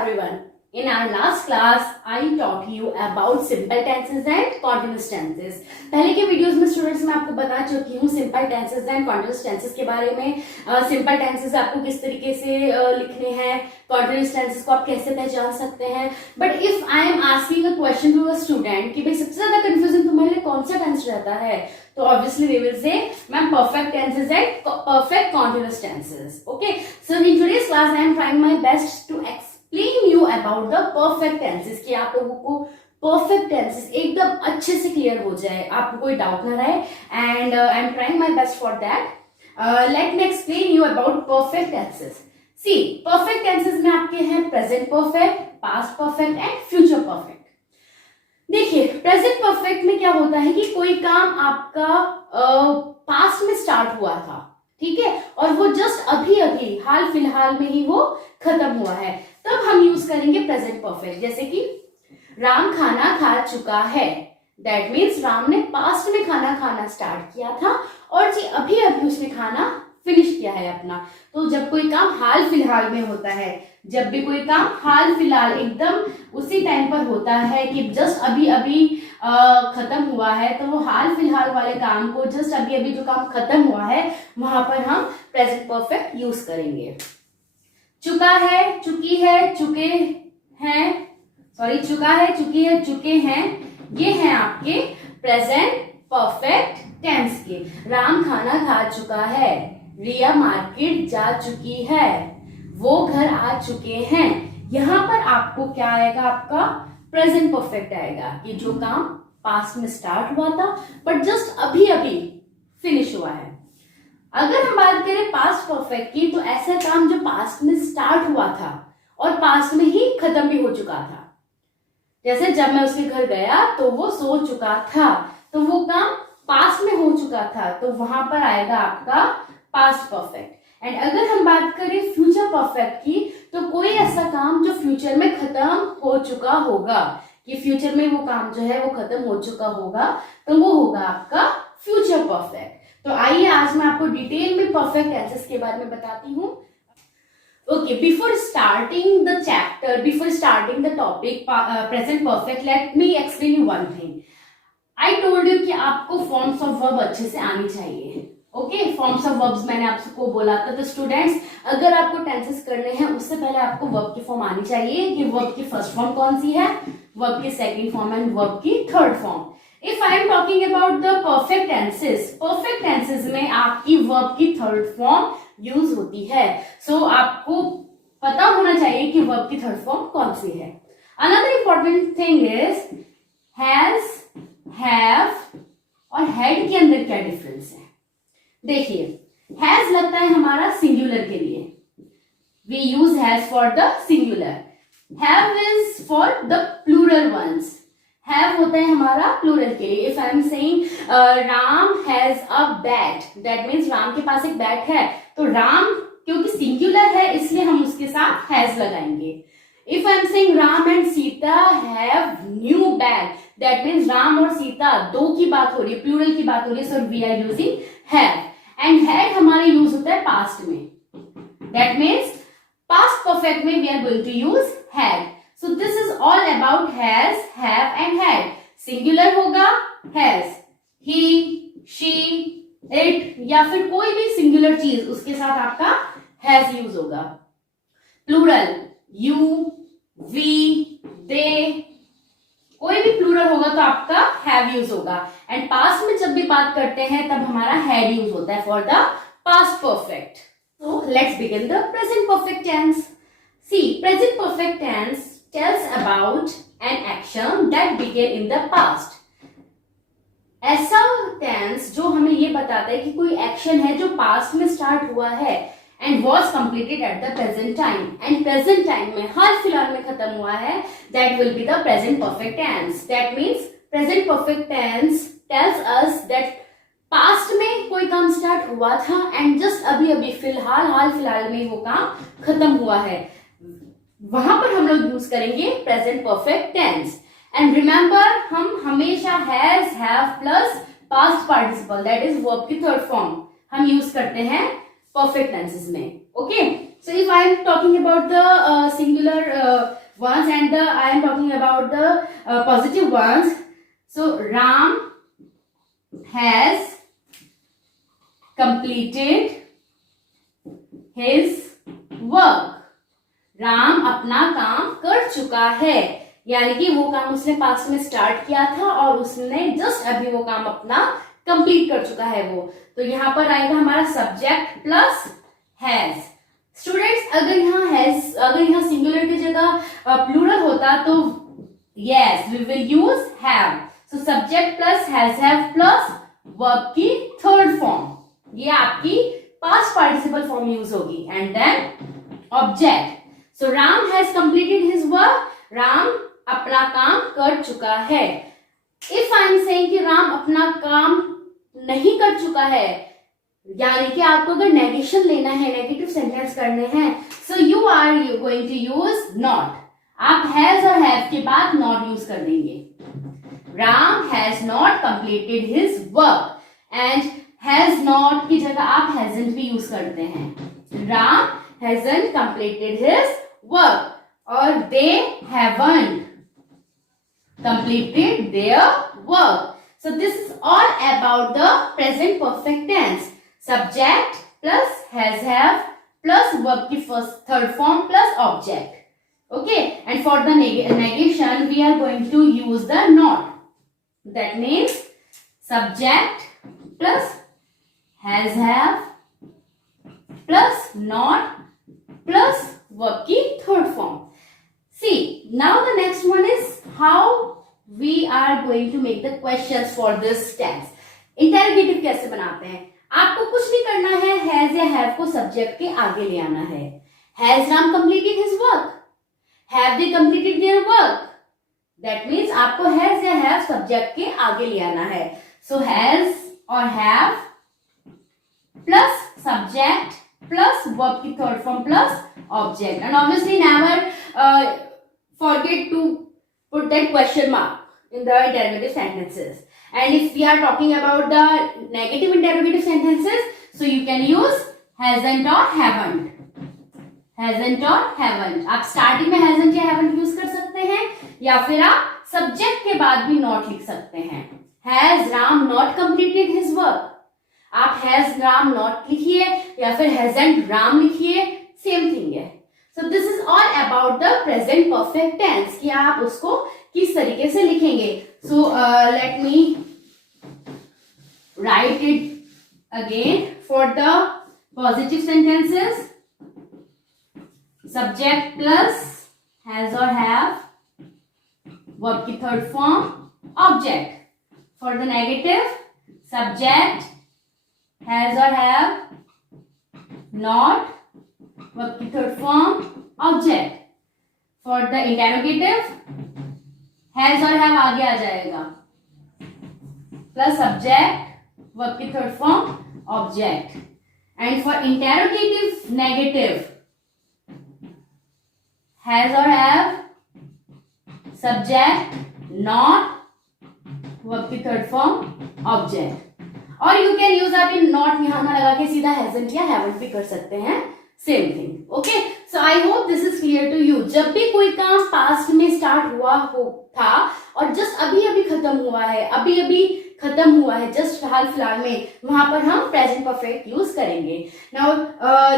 everyone. In our last class, I taught you about simple tenses and continuous tenses. पहले के videos में students मैं आपको बता चुकी हूँ simple tenses and continuous tenses के बारे में। सिंपल टेंसेस आपको किस तरीके से लिखने हैं, कॉन्टिन्यूस टेंसेस को आप कैसे पहचान सकते हैं। But if I am asking a question to a student कि भाई सबसे ज्यादा कंफ्यूजन तुम्हारे लिए कौन सा टेंस रहता है, तो obviously we will say ma'am perfect tenses and perfect continuous tenses. Okay, so in today's class I am trying my best to explain you about the perfect tenses, कि आप लोगों को परफेक्ट टेंसेस एकदम अच्छे से क्लियर हो जाए, आपको कोई डाउट ना रहे। And I am trying my best for that. Let me explain you about perfect tenses. See, perfect tenses में आपके हैं present perfect, past perfect and future perfect. देखिए, प्रेजेंट परफेक्ट में क्या होता है कि कोई काम आपका पास्ट में स्टार्ट हुआ था, ठीक है, और वो जस्ट अभी अभी हाल फिलहाल में ही वो खत्म हुआ है, तब हम यूज करेंगे प्रेजेंट परफेक्ट। जैसे कि राम खाना खा चुका है, दैट मीन्स राम ने पास्ट में खाना खाना स्टार्ट किया था और जी अभी अभी उसने खाना फिनिश किया है अपना। तो जब कोई काम हाल फिलहाल में होता है, जब भी कोई काम हाल फिलहाल एकदम उसी टाइम पर होता है कि जस्ट अभी अभी खत्म हुआ है, तो वो हाल फिलहाल वाले काम को जस्ट अभी अभी जो काम खत्म हुआ है वहां पर हम प्रेजेंट परफेक्ट यूज करेंगे। चुका है, चुकी है, चुके हैं, सॉरी चुका है, चुकी है, चुके हैं, ये हैं आपके प्रेजेंट परफेक्ट टेंस के। राम खाना खा चुका है, रिया मार्केट जा चुकी है, वो घर आ चुके हैं। यहां पर आपको क्या आएगा, आपका प्रेजेंट परफेक्ट आएगा कि जो काम पास्ट में स्टार्ट हुआ था बट जस्ट अभी अभी फिनिश हुआ है। अगर हम बात करें पास्ट परफेक्ट की, तो ऐसा काम जो पास्ट में स्टार्ट हुआ था और पास्ट में ही खत्म भी हो चुका था। जैसे जब मैं उसके घर गया तो वो सो चुका था, तो वो काम पास्ट में हो चुका था, तो वहां पर आएगा आपका पास्ट परफेक्ट। एंड अगर हम बात करें फ्यूचर परफेक्ट की, तो कोई ऐसा काम जो फ्यूचर में खत्म हो चुका होगा, कि फ्यूचर में वो काम जो है वो खत्म हो चुका होगा, तो वो होगा आपका फ्यूचर परफेक्ट। तो आइए आज मैं आपको डिटेल में परफेक्ट टेंसेस के बारे में बताती हूँ। Okay, before starting the chapter, before starting the topic, present perfect, let me explain you one thing. I told you कि आपको forms of verb अच्छे से आनी चाहिए। ओके, फॉर्म्स ऑफ वर्ब्स मैंने आपको बोला था। तो स्टूडेंट्स, अगर आपको टेंसेस करने हैं उससे पहले आपको वर्ब की फॉर्म आनी चाहिए कि वर्ब की फर्स्ट फॉर्म कौन सी है, वर्ब की सेकंड फॉर्म एंड वर्ब की third form. If I am talking about the perfect tenses में आपकी वर्ब की थर्ड फॉर्म यूज होती है। सो आपको पता होना चाहिए कि वर्ब की थर्ड फॉर्म कौन सी है। Another important thing is has, have और हैड के अंदर क्या डिफरेंस है। देखिए, हैज लगता है हमारा सिंगुलर के लिए, we use has for the singular. Have is for the plural ones, have होता है हमारा प्लूरल के लिए। If I am saying Ram has a bat, that means Ram के पास एक बैट है, तो राम क्योंकि सिंगुलर है इसलिए हम उसके साथ हैज लगाएंगे। If I am saying Ram and Sita have new bag, that means Ram और सीता दो की बात हो रही है, प्लूरल की बात हो रही है, so we are using have. And had हमारे यूज होता है पास्ट में, दैट मीन्स पास्ट परफेक्ट में we are going to use had. So this is all about has, have and had. Singular होगा हैज, ही, शी, इट या फिर कोई भी सिंगुलर चीज उसके साथ आपका हैज यूज होगा। प्लूरल यू, वी, दे, कोई भी प्लूरल होगा तो आपका हैव यूज होगा। एंड पास्ट में जब भी बात करते हैं तब हमारा हैड यूज होता है for the past perfect. So let's begin the present perfect tense. See, present perfect tense tells about an action that began in the past. ऐसा टेंस जो हमें ये बताता है कि कोई एक्शन है जो पास्ट में स्टार्ट हुआ है and was completed at the present time, and present time में हाल फिलहाल में खत्म हुआ है, that will be the present perfect tense. That means present perfect tense tells us that past में कोई काम स्टार्ट हुआ था and just अभी अभी हाल फिलहाल में वो काम खत्म हुआ है, वहां पर हम लोग यूज करेंगे present perfect tense. And remember, हम हमेशा has, have plus past participle, that is verb की थर्ड फॉर्म हम यूज करते हैं परफेक्ट टेंसेस में। Okay, so if I am talking about the singular ones and I am talking about the positive ones, so Ram has completed his work. Ram अपना काम कर चुका है, यानी कि वो काम उसने पास्ट में स्टार्ट किया था और उसने जस्ट अभी वो काम अपना कंप्लीट कर चुका है वो। तो यहाँ पर आएगा हमारा सब्जेक्ट प्लस हैज। स्टूडेंट्स अगर यहाँ सिंगुलर की जगह प्लूरल होता तो yes we will use have. So subject plus have plus verb की थर्ड फॉर्म, ये आपकी पास्ट पार्टिसिपल फॉर्म यूज होगी, and then object. So Ram has completed his work, Ram अपना काम कर चुका है। इफ आई एम सेइंग कि राम अपना काम नहीं कर चुका है, यानी कि आपको अगर नेगेशन लेना है, नेगेटिव सेंटेंस करने हैं, so you are going to use not. आप हैज और हैव के बाद नॉट यूज कर देंगे। Ram has not completed his work, and has not की जगह आप हैजंट भी यूज करते हैं। Ram hasn't completed his work, और they haven't completed their work. So this is all about the present perfect tense. Subject plus has have plus verb की third form plus object. Okay, and for the negation we are going to use the not. That means subject plus has have plus not plus verb की third form. See, now the next one is how we are going to make the questions for this tense. Interrogative कैसे बनाते हैं? आपको कुछ नहीं करना है, has या have को सब्जेक्ट के आगे ले आना है। Has Ram completed his work? Have they completed their work? That means आपको has या have सब्जेक्ट के आगे ले आना है। So has और have plus subject plus verb की third form plus object, and obviously never forget to put that question mark in the interrogative sentences. And if we are talking about the negative interrogative sentences, so you can use hasn't or haven't. Hasn't or haven't. आप starting में hasn't या haven't use कर सकते हैं, या फिर आप subject के बाद भी not लिख सकते हैं। Has Ram not completed his work? आप has Ram not लिखिए या फिर hasn't Ram लिखिए, same thing है। So this is all about the present perfect tense, कि आप उसको किस तरीके से लिखेंगे। So let me write it again for the positive sentences. Subject plus has or have, verb की third form, object. For the negative, subject has or have, not, verb की third form, object. For the interrogative, has और have आगे आ जाएगा, plus subject, verb की third form, object. And for interrogative negative, has or have, subject, not, verb की third form, object. और you can use आप इन not यहाँ ना लगा के सीधा hasn't या haven't भी कर सकते हैं, same thing. Okay, so I hope this is clear to you. जब भी कोई काम पास्ट में स्टार्ट हुआ था और जस्ट अभी अभी खत्म हुआ है, अभी अभी खत्म हुआ है, जस्ट हाल फिलहाल में, वहां पर हम प्रेजेंट परफेक्ट यूज करेंगे। Now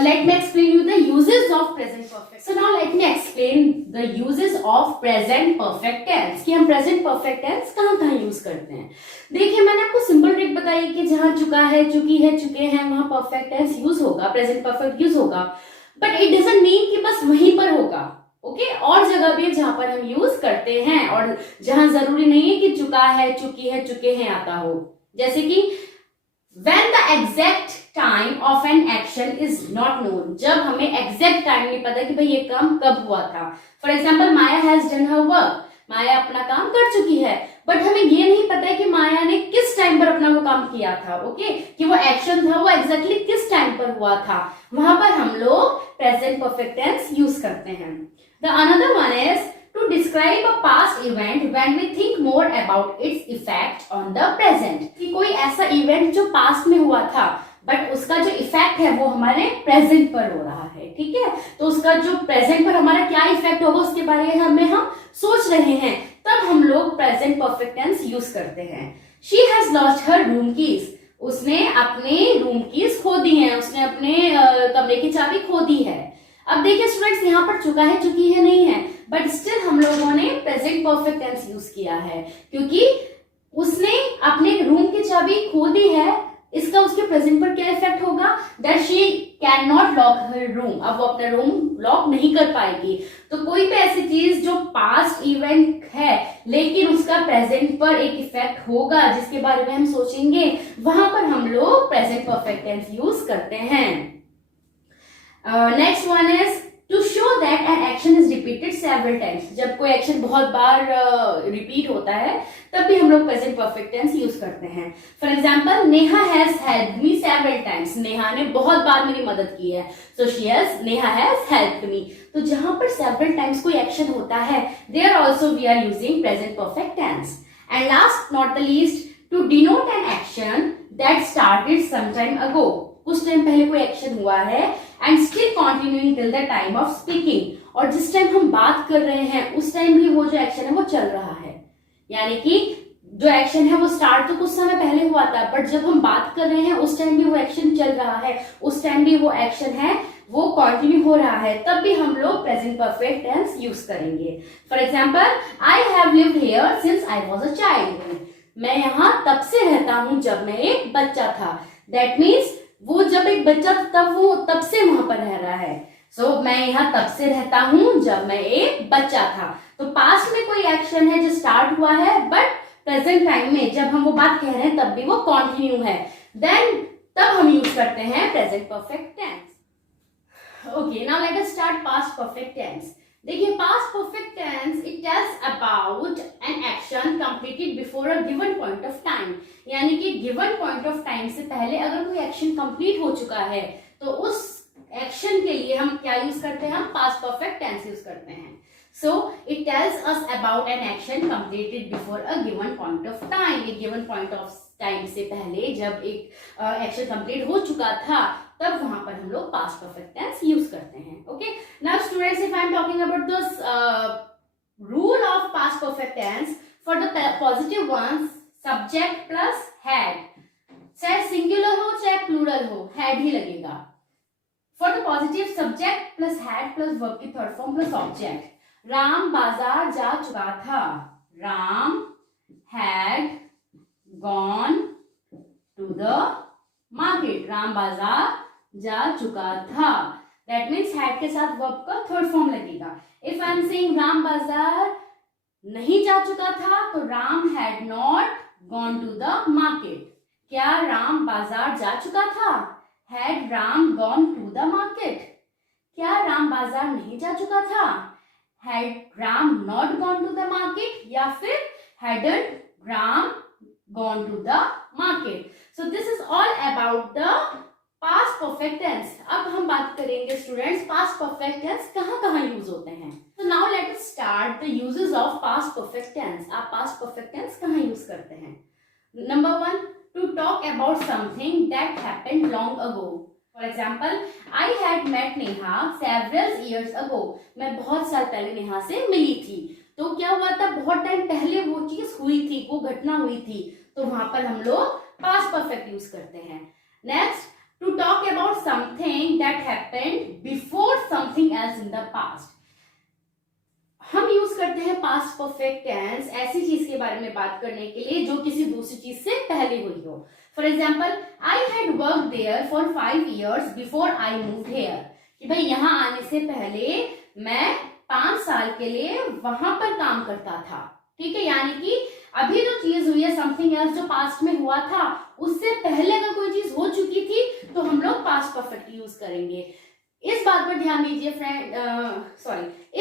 let me explain you the uses of present perfect. So now let me explain the uses of present perfect tense, कि हम प्रेजेंट परफेक्ट टेंस कहाँ कहाँ यूज करते हैं। देखिए, मैंने आपको सिंपल ट्रिक बताई कि जहां चुका है, चुकी है, चुके हैं, वहां परफेक्ट टेंस यूज होगा, प्रेजेंट परफेक्ट यूज होगा, बट इट डजंट मीन कि बस वहीं पर होगा। ओके, और जगह भी है जहां पर हम यूज करते हैं और जहां जरूरी नहीं है कि चुका है, चुकी है, चुके हैं आता हो। जैसे कि when the exact time of an action is not known, जब हमें एग्जैक्ट टाइम नहीं पता कि भाई ये काम कब हुआ था। For example, Maya has done her work, Maya अपना काम कर चुकी है, बट हमें ये नहीं पता है कि माया ने किस टाइम पर अपना वो काम किया था। ओके, कि वो एक्शन था वो एग्जैक्टली किस टाइम पर हुआ था, वहां पर हम लोग प्रेजेंट परफेक्ट टेंस यूज करते हैं। The another one is to describe a past event when we think more about its effect on the present, कि कोई ऐसा इवेंट जो पास्ट में हुआ था बट उसका जो इफेक्ट है वो हमारे प्रेजेंट पर हो रहा है, ठीक है। तो उसका जो प्रेजेंट पर हमारा क्या इफेक्ट होगा उसके बारे में हम सोच रहे हैं, तब हम लोग प्रेजेंट परफेक्ट टेंस यूज करते हैं। She has lost her room keys, उसने अपने रूम कीज खो दी हैं, उसने अपने कमरे की चाबी खो दी है। अब देखिए स्टूडेंट्स, यहाँ पर चुका है चुकी है नहीं है, बट स्टिल हम लोगों ने प्रेजेंट परफेक्ट टेंस यूज किया है, क्योंकि उसने अपने रूम की चाबी खो दी है। इसका उसके प्रेजेंट पर क्या इफेक्ट होगा, that she can not lock her room, अब वो अपना रूम लॉक नहीं कर पाएगी। तो कोई भी ऐसी चीज जो पास्ट इवेंट है लेकिन उसका प्रेजेंट पर एक इफेक्ट होगा जिसके बारे में हम सोचेंगे, वहां पर हम लोग प्रेजेंट परफेक्ट टेंस यूज करते हैं। Next one is to show that an action is repeated several times, जब कोई एक्शन बहुत बार रिपीट होता है तब भी हम लोग प्रेजेंट परफेक्ट टेंस यूज करते हैं। For example, Neha has helped me several times, Neha ने बहुत बार मेरी मदद की है, so Neha has helped me. तो जहां पर सेवरल टाइम्स कोई एक्शन होता है, there also we are using present perfect tense. And last not the least, to denote an action that started some time ago, कुछ टाइम पहले कोई एक्शन हुआ है and still continuing till the time of speaking, और जिस time हम बात कर रहे हैं उस टाइम भी वो जो एक्शन है वो चल रहा है। यानी कि जो एक्शन है वो स्टार्ट तो कुछ समय पहले हुआ था, बट जब हम बात कर रहे हैं उस टाइम भी वो एक्शन चल रहा है, उस टाइम भी वो एक्शन है वो कंटिन्यू हो रहा है, तब भी हम लोग प्रेजेंट परफेक्ट टेंस यूज करेंगे। For example, I have lived here since I was a child, मैं यहाँ तब से रहता हूं जब मैं एक बच्चा था। दैट मीन्स वो जब एक बच्चा तब वो तब से वहां पर रह रहा है। सो मैं यहाँ तब से रहता हूं जब मैं एक बच्चा था। तो पास्ट में कोई एक्शन है जो स्टार्ट हुआ है, बट प्रेजेंट टाइम में जब हम वो बात कह रहे हैं तब भी वो कंटिन्यू है, देन तब हम यूज करते हैं present perfect tense. Okay, now let us start past perfect tense. देखिए, past perfect tense it tells about an action completed before a given point of time, यानी कि गिवन पॉइंट ऑफ टाइम से पहले अगर कोई action complete हो चुका है तो उस एक्शन के लिए हम क्या यूज करते हैं, हम पास्ट परफेक्ट टेंस यूज करते हैं। So it tells us about an action completed before a given point of time, एक गिवन पॉइंट ऑफ टाइम से पहले जब एक एक्शन कंप्लीट हो चुका था तब वहां पर हम लोग पास्ट परफेक्ट टेंस यूज करते हैं। Okay, now students, if I am talking about this rule of past perfect tense for the positive ones, subject plus had, चाहे सिंगुलर हो चाहे प्लूरल हो, हैड ही लगेगा। For the positive, subject plus had plus verb की third form plus object. Ram बाजार जा चुका था, Ram had gone to the market, Ram बाजार जा चुका था। दैट मीन्स हैड के साथ वर्ब का थर्ड फॉर्म लगेगा। If I am saying Ram बाजार नहीं जा चुका था, तो Ram had not gone to the market. क्या राम बाजार जा चुका था, had Ram gone to the market. क्या राम बाजार नहीं जा चुका था, had Ram not gone to the market, या फिर hadn't Ram gone to the market. So this is all about the past perfect tense. अब हम बात करेंगे स्टूडेंट्स, पास्ट परफेक्ट टेंस कहाँ कहाँ यूज होते हैं। तो now let us start the uses of past perfect tense. आप पास्ट परफेक्ट टेंस कहाँ यूज करते हैं। Number one, to talk about something that happened long ago. For example, I had met Neha several years ago, मैं बहुत साल पहले नेहा से मिली थी। तो क्या हुआ था, बहुत टाइम पहले वो चीज हुई थी, वो घटना हुई थी, तो वहां पर हम लोग पास्ट परफेक्ट यूज करते हैं। Next, to talk about something that happened before something else in the past. हम यूज करते हैं पास्ट परफेक्ट टेंस ऐसी चीज के बारे में बात करने के लिए जो किसी दूसरी चीज से पहले हुई हो। For example, I had work there for 5 years before I moved here, कि भाई यहाँ आने से पहले मैं 5 साल के लिए वहां पर काम करता था। ठीक है, यानी कि अभी जो चीज हुई है समथिंग एल्स जो पास्ट में हुआ था, उससे पहले अगर कोई चीज हो चुकी थी तो हम लोग पास्ट परफेक्ट यूज करेंगे। इस बात पर ध्यान दीजिए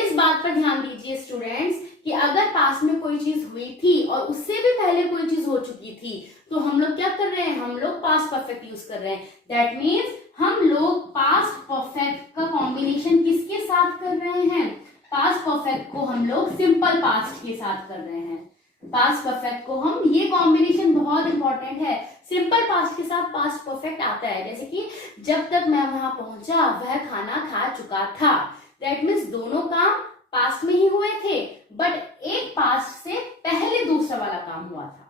इस बात पर ध्यान दीजिए स्टूडेंट्स कि अगर पास्ट में कोई चीज हुई थी और उससे भी पहले कोई चीज हो चुकी थी तो हम लोग क्या कर रहे हैं, हम लोग पास्ट परफेक्ट यूज कर रहे हैं। दैट मीन्स हम लोग पास्ट परफेक्ट का कॉम्बिनेशन किसके साथ कर रहे हैं, पास्ट परफेक्ट को हम लोग सिंपल पास्ट के साथ कर रहे हैं। पास्ट परफेक्ट को हम, ये कॉम्बिनेशन बहुत इंपॉर्टेंट है, सिंपल पास्ट के साथ पास्ट परफेक्ट आता है। जैसे कि जब तक मैं वहां पहुंचा वह खाना खा चुका था, दैट मीन्स दोनों काम पास्ट में ही हुए थे, बट एक पास्ट से पहले दूसरा वाला काम हुआ था।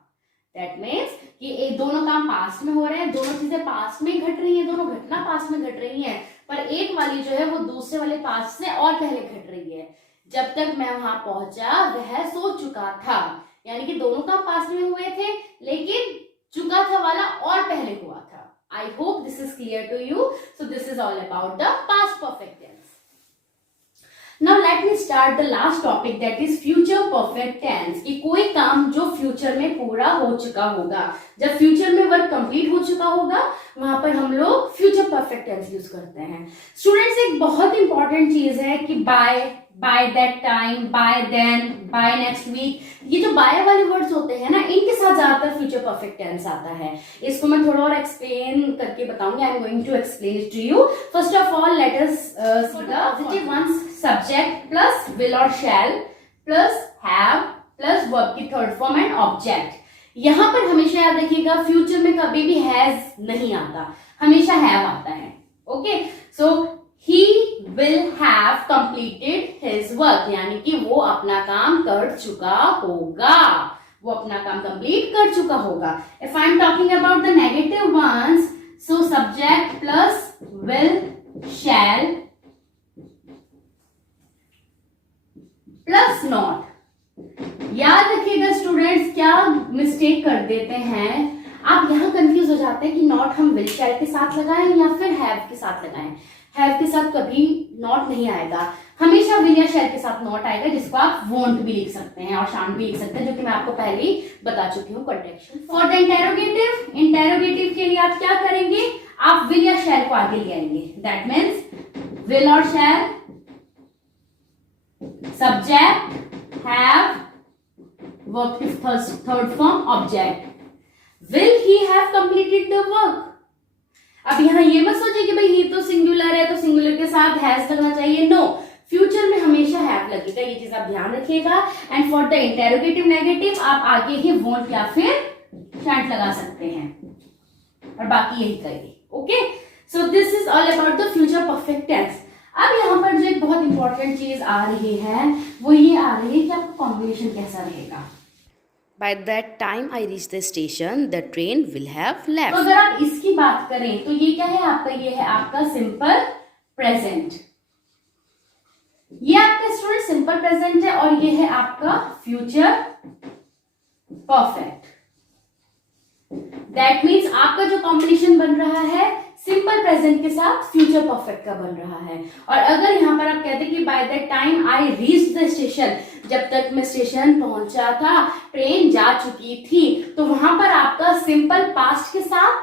दैट मीन्स कि ये दोनों काम पास्ट में हो रहे हैं, दोनों चीजें पास्ट में घट रही हैं, दोनों घटना पास्ट में घट रही हैं, पर एक वाली जो है वो दूसरे वाले पास्ट से और पहले घट रही है। जब तक मैं वहां पहुंचा वह सो चुका था, यानी कि दोनों काम पास्ट में हुए थे, लेकिन चुका था वाला और पहले हुआ था। I hope this is clear to you. So this is all about the past perfect tense. Now let me start the last topic, that is future perfect tense, कि कोई काम जो फ्यूचर में पूरा हो चुका होगा, जब फ्यूचर में वर्क कंप्लीट हो चुका होगा वहां पर हम लोग फ्यूचर परफेक्ट टेंस यूज करते हैं। स्टूडेंट्स, एक बहुत इंपॉर्टेंट चीज है कि by that time, by then, by next week, ये जो बाय वाले वर्ड्स होते हैं ना, इनके साथ ज्यादातर फ्यूचर परफेक्ट टेंस आता है। इसको मैं थोड़ा और एक्सप्लेन करके बताऊंगी। I am going to explain it to you. First of all let us see the positive ones, subject plus will और shall plus have plus verb की थर्ड फॉर्म एंड ऑब्जेक्ट। यहां पर हमेशा याद रखिएगा फ्यूचर में कभी भी हैज नहीं आता, हमेशा हैव आता है। Okay, so he will have completed his work, यानी कि वो अपना काम कर चुका होगा, वो अपना काम कंप्लीट कर चुका होगा। If I am talking about the negative ones, so subject plus will, shall plus not। याद रखिएगा स्टूडेंट्स, क्या मिस्टेक कर देते हैं आप, यहाँ कंफ्यूज हो जाते हैं कि नॉट हम विल शैल के साथ लगाएं या फिर हैव के साथ लगाएं। हैव के साथ कभी नॉट नहीं आएगा, हमेशा विल या शैल के साथ नॉट आएगा, जिसको आप वोंट भी लिख सकते हैं और शांट भी लिख सकते हैं, जो कि मैं आपको पहले ही बता चुकी हूँ contraction. For the interrogative, interrogative के लिए आप क्या करेंगे, आप विल या शैल को आगे ले आएंगे। दैट मीन्स विल और शैल, सब्जेक्ट, हैव, वर्ब की third form object. Will he have completed the work. अब यहाँ ये मत सोचिए कि भाई ही तो सिंगुलर है तो सिंगुलर के साथ हैज लगना चाहिए। नो, फ्यूचर में हमेशा हैव लगेगा, ये चीज आप ध्यान रखिएगा। And for the interrogative negative आप आगे ही वोंट या फिर शैंट लगा सकते हैं और बाकी यही करिए। Okay, so this is all about the future perfect tense. अब यहाँ पर जो एक बहुत इंपॉर्टेंट चीज आ रही है वो ये आ रही है कि आपका कॉम्बिनेशन कैसा रहेगा। By that time I reach the station, the train will have left. तो अगर आप इसकी बात करें तो ये क्या है आपका, ये है आपका सिंपल प्रेजेंट। ये आपका स्टूडेंट सिंपल प्रेजेंट है और ये है आपका फ्यूचर परफेक्ट। दैट मीन्स आपका जो कॉम्बिनेशन बन रहा है सिंपल प्रेजेंट के साथ फ्यूचर परफेक्ट का बन रहा है। और अगर यहाँ पर आप कहते कि by that time I reach the station, जब तक मैं स्टेशन पहुंचा था ट्रेन जा चुकी थी, तो वहां पर आपका सिंपल पास्ट के साथ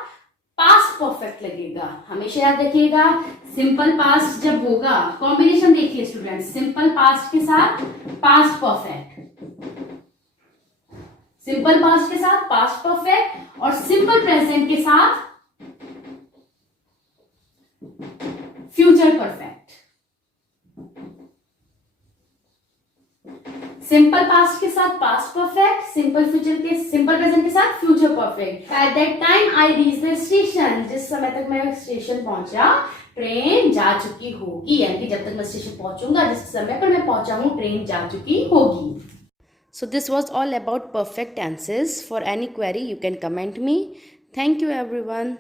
पास्ट परफेक्ट लगेगा। हमेशा याद रखिएगा सिंपल पास्ट जब होगा, कॉम्बिनेशन देखिए स्टूडेंट, सिंपल पास्ट के साथ पास्ट परफेक्ट, सिंपल पास्ट के साथ पास्ट परफेक्ट और सिंपल प्रेजेंट के साथ फ्यूचर परफेक्ट। सिंपल पास्ट के साथ पास्ट परफेक्ट, सिंपल प्रेजेंट के साथ future perfect. At that time I reach the station, जिस समय तक मैं स्टेशन पहुंचा ट्रेन जा चुकी होगी, यानी कि जब तक मैं स्टेशन पहुंचूंगा जिस समय पर मैं पहुंचा हूं ट्रेन जा चुकी होगी। So this was all about perfect tenses. For any query you can comment me. Thank you everyone.